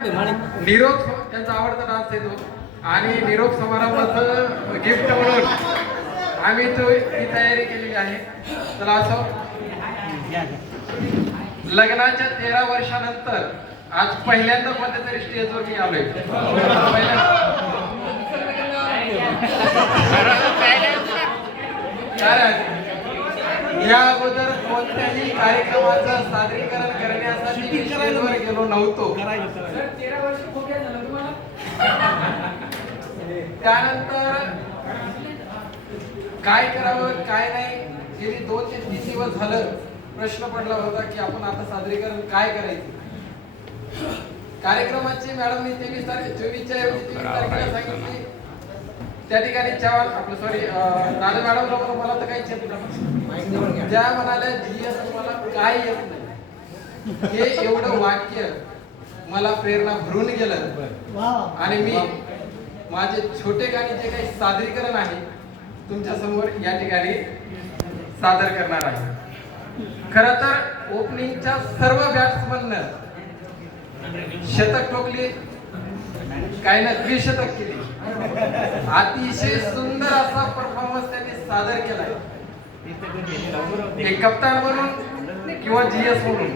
निरोप त्यांचा आवडता डान्स आहे तो आणि निरोप समारंभाचं गिफ्ट म्हणून आम्ही ती तयारी केलेली आहे. चला असो, लग्नाच्या 13 वर्षानंतर आज पहिल्यांदा कोणत्या तरी स्टेजवर मी आलोय. कारण या अगोदर कोणत्याही कार्यक्रमाचं सादरीकरण करण्यासाठी मी स्टेजवर गेलो नव्हतो. त्यानंतर काय करावं काय नाही गेली 2 ते 3 दिवस झालं प्रश्न पडला होता की आपण आता सादरीकरण काय करायचं. कार्यक्रमाची मॅडमनी 23 तारखेला सांगितली. त्या ठिकाणी चव्हाण आपलं सॉरी राजा मॅडम मला तर काहीच येत नाही. त्या म्हणाल्या जीएस तुम्हाला काय येत नाही. हे एवढं वाक्य मला प्रेरणा भरून गेलं आणि मी माझे छोटे गाणी जे काही सादरीकरण आहे तुमच्या समोर या ठिकाणी सादर करणार आहे. खरं तर ओपनिंगच्या सर्व बॅट्समननं शतक ठोकली, काही ना द्विशतक केली. अतिशय सुंदर असा परफॉर्मन्स त्यांनी सादर केलाय. एक कप्तान म्हणून किंवा जीएस म्हणून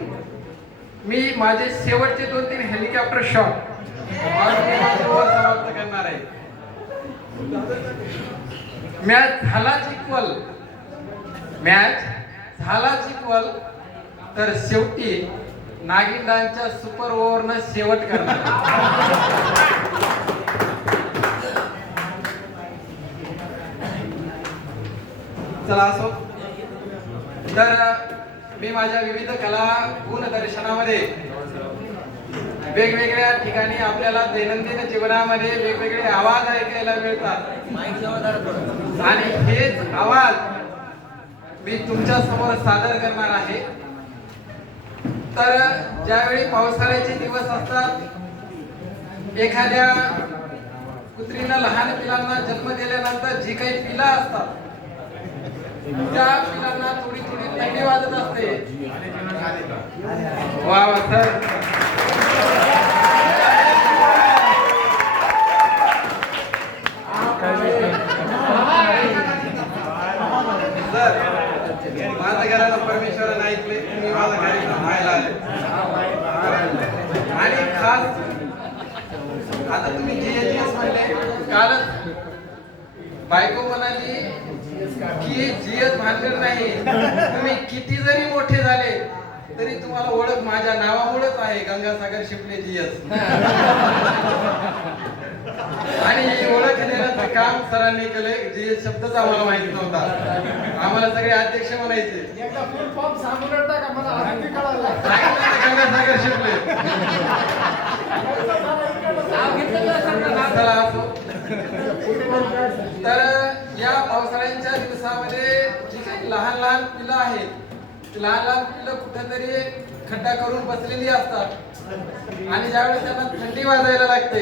मी माझे शेवटचे 2-3 हेलिकॉप्टर शॉट समाप्त करणार आहे. मॅच झाला चिखल तर शेवटी नागिंडांच्या सुपर ओव्हरनं शेवट करणार. चला असो, तर मी माझ्या विविध कला गुणदर्शनामध्ये वेगवेगळ्या ठिकाणी आपल्याला दैनंदिन जीवनामध्ये वेगवेगळे आवाज ऐकायला मिळतात आणि हेच आवाज मी तुमच्या समोर सादर करणार आहे. तर ज्यावेळी पावसाळ्याचे दिवस असतात, एखाद्या कुत्रीला लहान पिलांना जन्म दिल्यानंतर जी काही पिलं असतात त्या पिलांना थोडी थोडी थंडी वाजत असते. वा वा सर, माझ्या घराला परमेश्वराने ऐकले, तुम्ही माझा कार्यक्रम पाहायला आले. आणि खास आता तुम्ही जीएस म्हणले, कालच बायको म्हणाली की जीएस भानगड नाही, तुम्ही किती जरी मोठे झाले तरी तुम्हाला ओळख माझ्या नावामुळेच आहे, गंगासागर शिपले जीएस. आणि ही ओळख देण्याचं काम सरांनी केले. जीएस शब्दच आम्हाला माहिती नव्हता, आम्हाला सगळे अध्यक्ष म्हणायचे. गंगासागर शिपले. तर या पावसाळ्यांच्या दिवसामध्ये जी काही लहान लहान पिलं आहेत, लहान लहान पिलं कुठेतरी खड्डा करून बसलेली असतात आणि ज्यावेळेस त्यांना थंडी वाजायला लागते,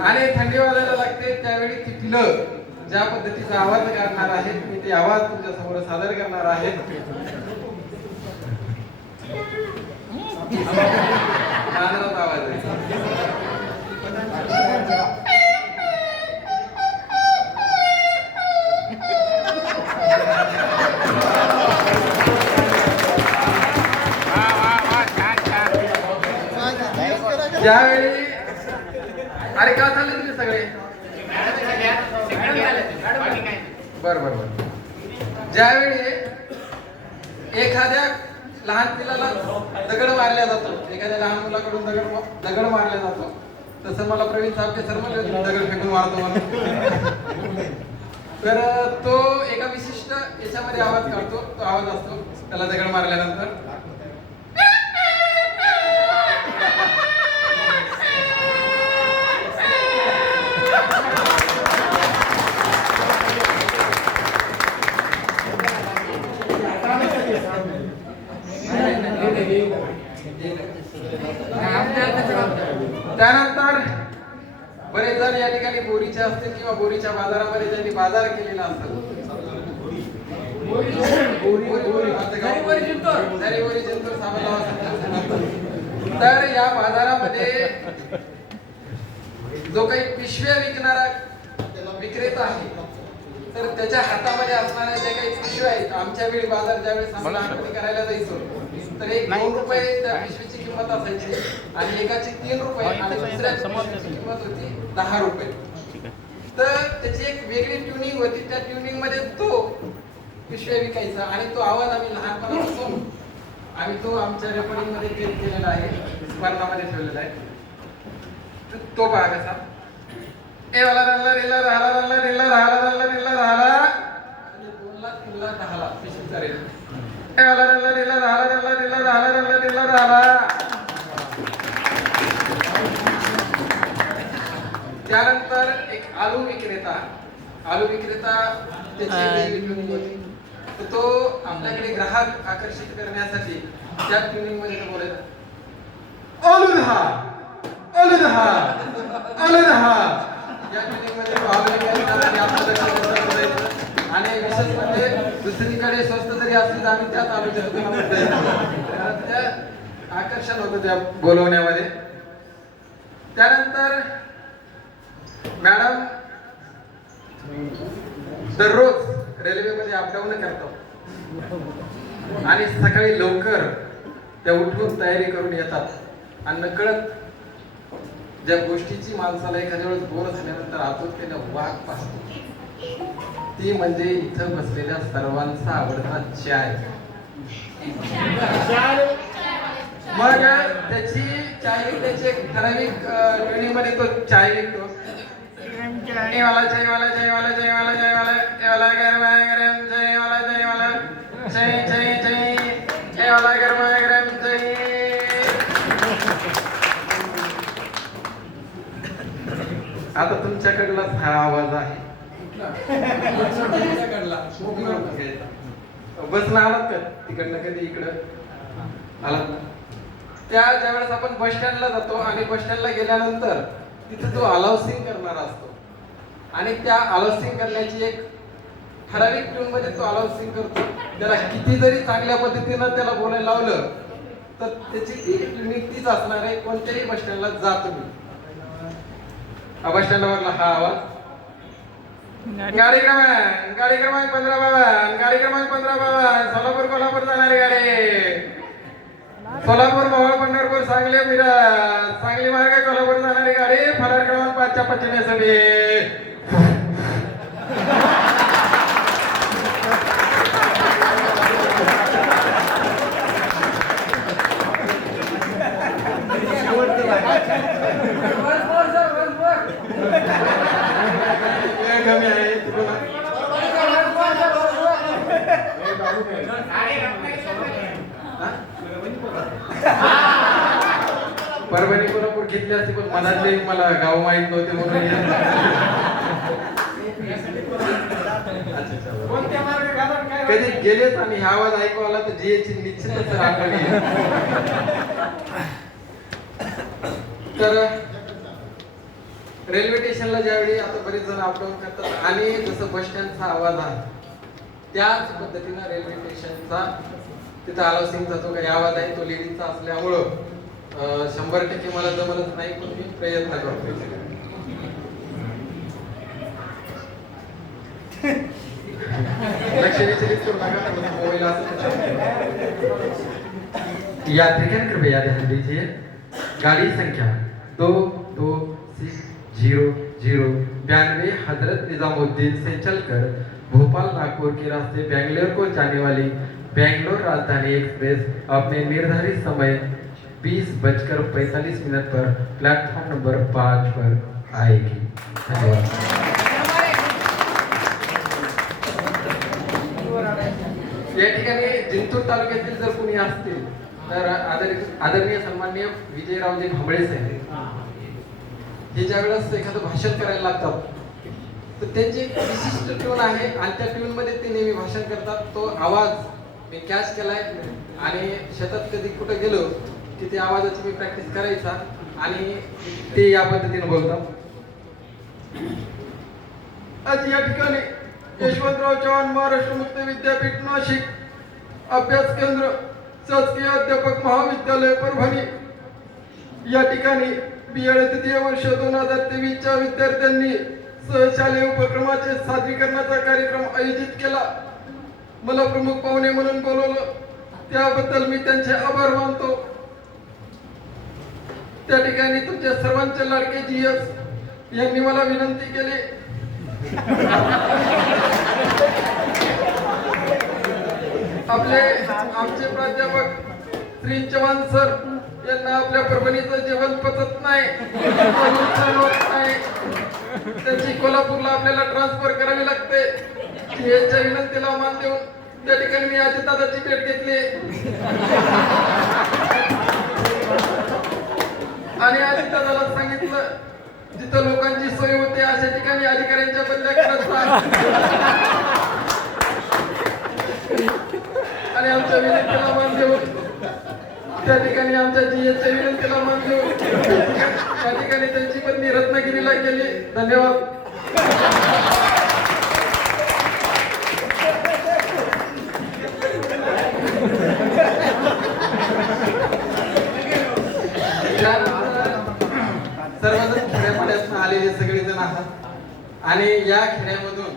आणि थंडी वाजायला लागते, त्यावेळी ती पिलं ज्या पद्धतीचा आवाज करणार आहेत, मी ते आवाज तुमच्या समोर सादर करणार आहे. आवाज ज्यावेळी अरे का झाले तुम्ही सगळे बर बर बर. ज्यावेळी एखाद्या लहान पिलाला दगड मारला जातो, एखाद्या लहान मुलाकडून दगड मारला जातो, तसं मला प्रवीण साहेब सर म्हणले दगड फेकून मारतो म्हणून. तर तो एका विशिष्ट याच्यामध्ये आवाज काढतो, तो आवाज असतो त्याला दगड मारल्यानंतर. त्यानंतर बरेच जण या ठिकाणी बोरीचे असतील किंवा बोरीच्या बाजारामध्ये ज्यांनी बाजार केलेला असतो, तर या बाजारामध्ये जो काही पिशव्या विकणारा विक्रेता आहे तर त्याच्या हातामध्ये असणाऱ्या ज्या काही पिशव्या आहेत, आमच्या वेळी बाजार ज्यावेळेस आम्हाला खरेदी करायला जायचो तर एक 2 रुपये त्या पिशवीची किंमत असायची आणि एकाची 3 रुपये आणि दुसऱ्या पिशवीची किंमत होती 10 रुपये. तर त्याची एक वेगळी ट्युनिंग होती. त्या ट्युनिंग मध्ये तो पिशव्या विकायचा आणि तो आवाज आम्ही लहानपणापासून आम्ही तो आमच्या रेकॉर्डिंग मध्ये केलेला आहे, स्मरणामध्ये ठेवलेला आहे. तो पहा कसा ए वाला रल्ला रिल्ला राहला रल्ला रिल्ला राहला रल्ला रिल्ला राहला आणि 2 ला 3 ला 10 ला पिशवीचा रेट ए वाला रल्ला रिल्ला राहला रल्ला रिल्ला राहला रल्ला रिल्ला राहला. त्यानंतर एक आलू विक्रेता त्याची वेगळी ट्युनिंग होती. तर तो आपल्याकडे ग्राहक आकर्षित करण्यासाठी त्या ट्युनिंग मध्ये तो बोलायचा आलू दहा आलू दहा आलू दहा या ट्युनिंग मध्ये तो आलू विक्रेता आणि विशेष म्हणजे दुसरीकडे स्वस्त जरी असली तर आम्ही त्याच आलूच्या दुकानामध्ये जायचो. त्या आकर्षण होतं त्या बोलवण्यामध्ये. त्यानंतर मॅडम दररोज रेल्वेमध्ये अपडाऊन करतात आणि सकाळी लवकर त्या उठून तयारी करून येतात आणि नकळत ज्या गोष्टीची माणसाला एखाद्या वेळेस बोर झाल्यानंतर आतुरतेने वाट पाहतो ती म्हणजे इथं बसलेल्या सर्वांचा आवडता चाय. मग त्याची चाय विकण्याची एक ठराविक ट्युनिंग मध्ये तो चाय विकतो. चाय वाला चाय वाला चाय वाला चाय वाला चाय वाला ए वाला गरमा गरम चाय वाला चाय वाला चाय चाय चाय ए वाला गरमा गरम चाय. आता तुमच्याकडला हा आवाज आहे बसला आलात का तिकडनं कधी इकडं आलात. त्या ज्यावेळेस आपण बस स्टँडला जातो आणि बस स्टँडला गेल्यानंतर तिथे तो अलाउसिंग करणारा असतो आणि त्या अलाउसिंग करण्याची एक ठराविक ट्यून मध्ये तो अलाउसिंग करतो. त्याला किती जरी चांगल्या पद्धतीनं त्याला बोलायला लावलं तर त्याची ती ट्युनिंग तीच असणार आहे. कोणत्याही बस स्टँडला जा तुम्ही, बस स्टँडवरला हा आवाज गाडी क्रमांक 15 बावन गाडी क्रमांक 15 बावन सोलापूर कोल्हापूर जाणारी गाडी सोलापूर मोहोळ पंढरपूर सांगली मिरज सांगली मार्ग कोल्हापूर जाणारी गाडी फलाट क्रमांक 5 च्या पश्चिमेसाठी. कमी आहे परभणी कोल्हापूर घेतली असते पण मनातले मला गाव माहित नव्हते म्हणून कधी गेलेच आणि हा आवाज ऐकू आला तर जीएची निश्चितच आठवण. तर रेल्वे स्टेशनला ज्यावेळी आता बरेच जण अपडाऊन करतात आणि जसं बस स्टँडचा आवाज आहे त्याच पद्धतीनं रेल्वे स्टेशनचा तिथं अलाउसिंगचा जो काही आवाज आहे तो लेडीजचा असल्यामुळं 100% मला जमलंच नाही पण मी प्रयत्न करतो. लक्ष विचलित करू नका मोबाईल यात्रिगण कृपया ध्यान दीजिए. गाड़ी संख्या 226092 हजरत निजामुद्दीन से चलकर भोपाल नागपुर के रास्ते बेंगलोर को जाने वाली बेंगलोर राजधानी एक्सप्रेस अपने निर्धारित समय 20:45 पर प्लेटफॉर्म नंबर 5 पर आएगी. धन्यवाद. या ठिकाणी जिंतूर तालुक्यातील जर कोणी असतील तर आदरणीय सन्माननीय विजयरावजी भांबळे साहेब हे ज्या वेळेस एखादं भाषण करायला लागतात तर त्यांची एक विशिष्ट ट्यून आहे आणि त्या ट्यून मध्ये ते नेहमी भाषण करतात. तो आवाज मी कॅच केलाय आणि शेतात कधी कुठे गेलो की ते आवाजाची मी प्रॅक्टिस करायचा आणि ते या पद्धतीने बोलतात. आज या ठिकाणी यशवंतराव चव्हाण महाराष्ट्र मुक्त विद्यापीठ नाशिक, अभ्यास केंद्र, शासकीय अध्यापक महाविद्यालय परभणी या ठिकाणी BEd तृतीय वर्ष 2023च्या विद्यार्थ्यांनी सहशालेय उपक्रमाचे सादरीकरणाचा कार्यक्रम आयोजित केला. मला प्रमुख पाहुणे म्हणून बोलवलं, त्याबद्दल मी त्यांचे आभार मानतो. त्या ठिकाणी तुमच्या सर्वांचे लाडके GS यांनी मला विनंती केली आमचे प्राध्यापक श्री चव्हाण सर यांना आपल्या परभणीचं जेवण पचत नाही, त्यांची कोल्हापूरला आपल्याला ट्रान्सफर करावी लागते. याच्या विनंतीला मान देऊन त्या ठिकाणी मी अजितदादाची भेट घेतली आणि अजितदादाला सांगितलं, जिथं लोकांची सोय होते अशा ठिकाणी अधिकाऱ्यांच्या बदल्या करत राहा आणि आमच्या विनंतीला मान देऊन त्या ठिकाणी आमच्या GSच्या विनंतीला मान देऊन त्या ठिकाणी त्यांची बदली रत्नागिरीला गेली. धन्यवाद. सर्वजण खेड्यापाड्यातून आलेले सगळेजण आहात आणि या खेड्यामधून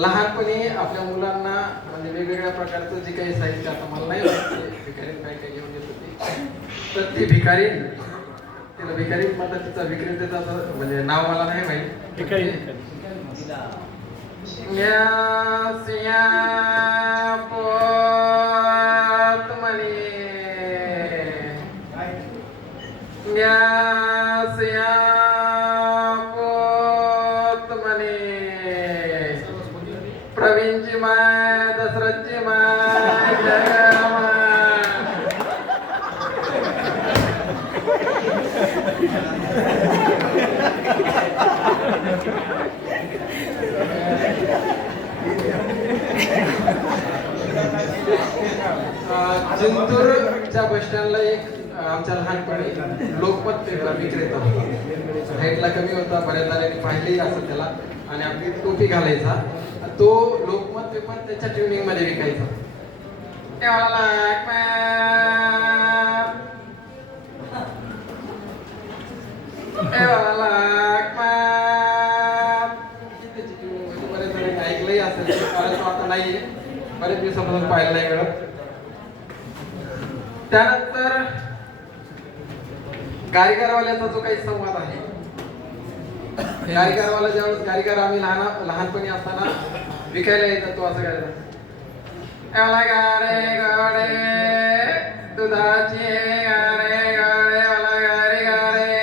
लहानपणी आपल्या मुलांना म्हणजे वेगवेगळ्या प्रकारचं जे काही साहित्य, आता मला नाही वाटत भिकारी काय काय घेऊन येत होती, तर ती भिकारी तिला भिकारी म्हणतात, तिचा विक्रेत्याचं म्हणजे नाव मला नाही माहिती. प्रवीणची माय, दशरथची माय, जिंतूरच्या बस स्टँडला एक आमच्या लहानपणी लोकमत पेपर विक्रेता होता. हाईटला कमी होता, बऱ्याच जणांनी पाहिलेही असं त्याला, आणि आपली टोपी घालायचा. तो लोकमत पेपर त्याच्या ट्युनिंग मध्ये विकायचा. बरेच जणांनी ऐकलंही असेल, कारण आता नाहीये, बरेच दिवसापासून पाहिलं नाही मिळत. त्यानंतर कारीगरवाल्याचा जो काही संवाद आहे, कारीगरवाला ज्यावेळेस कारीगर आम्ही लहानपणी असताना विकायला येतात, तो असं करायचा, गारे गाडे दुधाचे गारे गाडे वाला गारे गारे,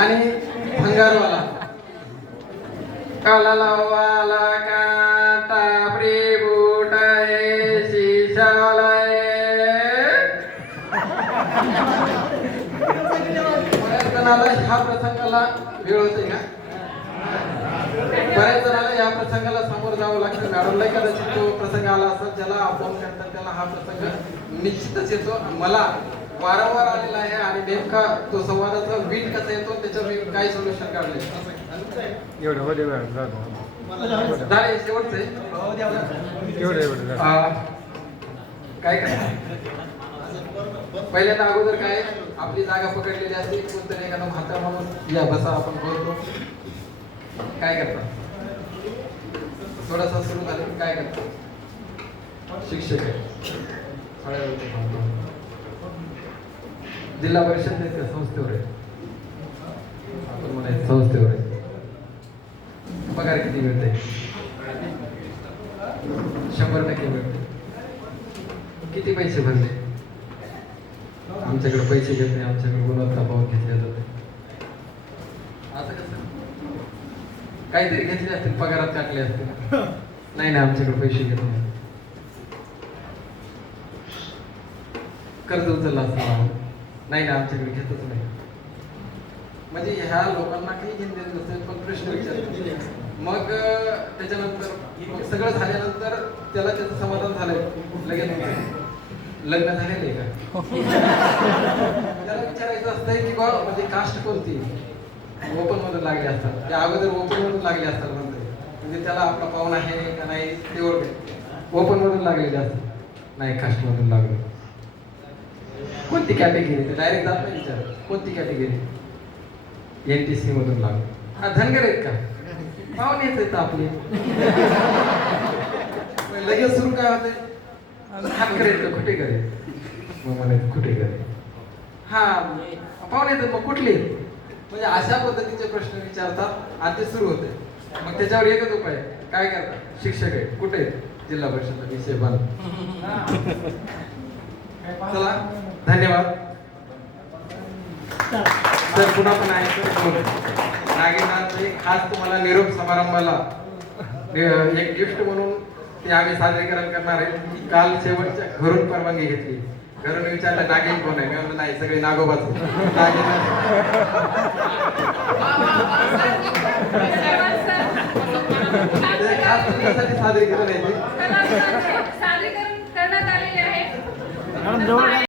आणि भंगारवाला काला लावाला काटा प्री बूट आहे शीशाला ह्या प्रसंगाला वेळ होते का? बऱ्याच जणांना या प्रसंगाला समोर जावं लागतं. मॅडमला कदाचित तो प्रसंग आला असेल, ज्याला आपण करतात त्याला हा प्रसंग निश्चितच येतो. मला वारंवार आलेला आहे आणि नेमका तो संवादाचा बीट कसा येतो त्याच्यावर मी काय सोल्युशन काढले. काय पहिल्यांदा अगोदर काय आपली जागा पकडलेली असते, कोणतरी एखादा म्हातारा माणूस या बसा आपण बोलतो, काय करता, थोडासा सुरू झालं की काय करता, शिक्षक आहे, जिल्हा परिषद संस्थेवर आहे, आपण म्हणायचं संस्थेवर आहे, पगार किती मिळते, 100% मिळते, किती पैसे भरले, आमच्याकडे पैसे घेत नाही, आमच्याकडे गुणवत्ता पाहून घेतले जाते. असं कसं, काहीतरी घेतले असतील, पगारात काटले असतील, नाही ना आमच्याकडे पैसे घेत नाही, कर्ज उचलला असतं, नाही ना आमच्याकडे घेतच नाही. म्हणजे ह्या लोकांना काही घेतलेलं नसेल, पण प्रश्न विचारतात. मग त्याच्यानंतर सगळं झाल्यानंतर त्याला त्याचं समाधान झालंय, लगेच लग्न झालेलं आहे का, त्याला विचारायचं असतंय की बा म्हणजे कास्ट कोणती, ओपन मधून लागले असतात, ते अगोदर ओपन मधून लागले असतात म्हणतात, म्हणजे त्याला आपला पाहुणा आहे का नाही ते ओळखते. ओपन मधून लागलेले असतात, नाही कास्ट मधून लागलो. कोणती कॅटेगरी, ते डायरेक्ट जात नाही विचार, कोणती कॅटेगरी, एनटीसी मधून लागलो. हा धनगर आहेत का, पाहुणेच आहेत आपले. लगेच सुरू काय होते, हात करायचं कुठे करे, मग म्हणायचं कुठे करे, हा पाहुणे येतात मग कुठले, म्हणजे अशा पद्धतीचे प्रश्न विचारतात आणि ते सुरू होते. मग त्याच्यावर एकच उपाय, काय करतात, शिक्षक आहे कुठे आहेत, जिल्हा परिषद विषय बंद. चला धन्यवाद. तर पुन्हा पण आहे नागेंद्रांचा एक खास तुम्हाला निरोप समारंभाला एक गिफ्ट म्हणून ते आम्ही सादरीकरण करणार आहे. काल शेवटच्या घरून परवानगी घेतली, घरून विचारलं नागिन कोण आहे, मी म्हणलं नाही सगळे नागोबाच खास तुमच्यासाठी सादरीकरण आहे.